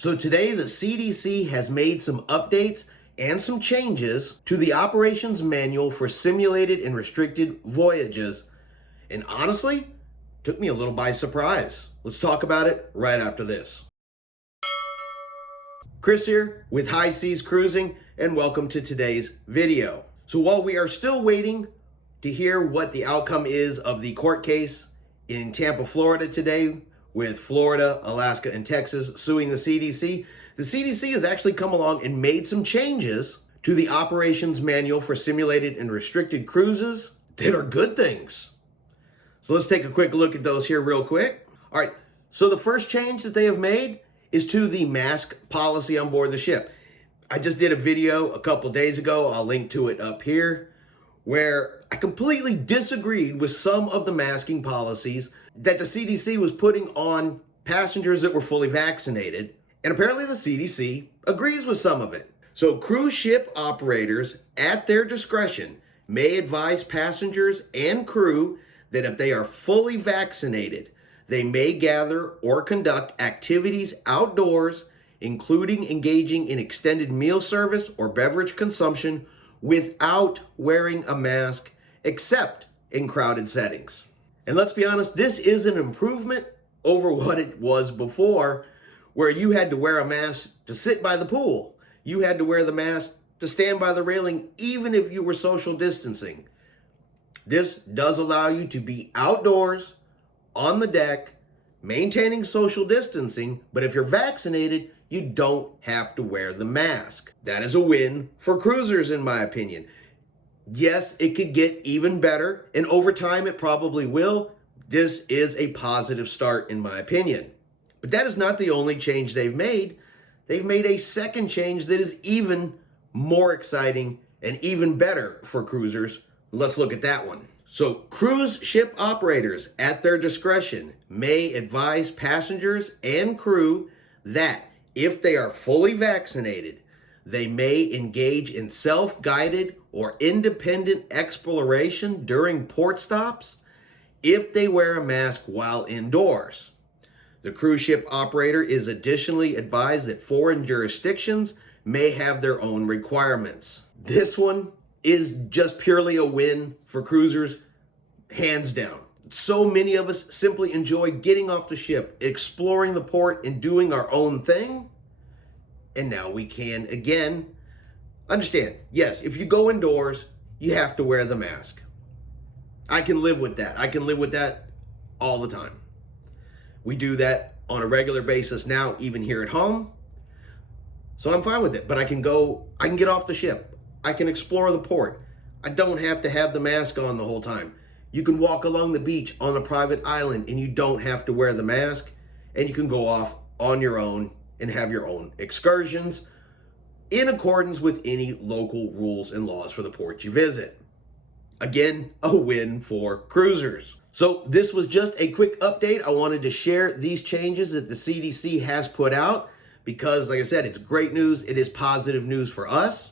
So today the CDC has made some updates and some changes to the operations manual for simulated and restricted voyages. And honestly, took me a little by surprise. Let's talk about it right after this. Chris here with High Seas Cruising, and welcome to today's video. So while we are still waiting to hear what the outcome is of the court case in Tampa, Florida today, with Florida, Alaska, and Texas suing the CDC has actually come along and made some changes to the operations manual for simulated and restricted cruises that are good things. So let's take a quick look at those here real quick. All right, so the first change that they have made is to the mask policy on board the ship. I just did a video a couple days ago, I'll link to it up here, where I completely disagreed with some of the masking policies that the CDC was putting on passengers that were fully vaccinated. And apparently the CDC agrees with some of it. So cruise ship operators, at their discretion, may advise passengers and crew that if they are fully vaccinated, they may gather or conduct activities outdoors, including engaging in extended meal service or beverage consumption without wearing a mask, except in crowded settings. And let's be honest, this is an improvement over what it was before, where you had to wear a mask to sit by the pool. You had to wear the mask to stand by the railing, even if you were social distancing. This does allow you to be outdoors, on the deck, maintaining social distancing, but if you're vaccinated, you don't have to wear the mask. That is a win for cruisers, in my opinion. Yes, it could get even better, and over time it probably will. This is a positive start, in my opinion. But that is not the only change they've made. They've made a second change that is even more exciting and even better for cruisers. Let's look at that one. So cruise ship operators, at their discretion, may advise passengers and crew that if they are fully vaccinated, they may engage in self-guided or independent exploration during port stops if they wear a mask while indoors. The cruise ship operator is additionally advised that foreign jurisdictions may have their own requirements. This one is just purely a win for cruisers, hands down. So many of us simply enjoy getting off the ship, exploring the port, and doing our own thing. And now we can again understand, yes, if you go indoors, you have to wear the mask. I can live with that. I can live with that all the time. We do that on a regular basis now, even here at home. So I'm fine with it, but I can get off the ship. I can explore the port. I don't have to have the mask on the whole time. You can walk along the beach on a private island and you don't have to wear the mask, and you can go off on your own and have your own excursions in accordance with any local rules and laws for the port you visit. Again, a win for cruisers. So this was just a quick update. I wanted to share these changes that the CDC has put out because, like I said, it's great news. It is positive news for us.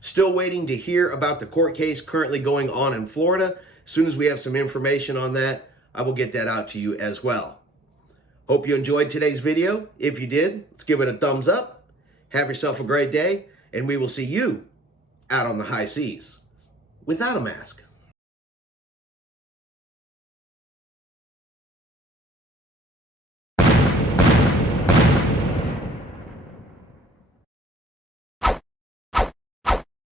Still waiting to hear about the court case currently going on in Florida. As soon as we have some information on that, I will get that out to you as well. Hope you enjoyed today's video. If you did, let's give it a thumbs up. Have yourself a great day, and we will see you out on the high seas without a mask.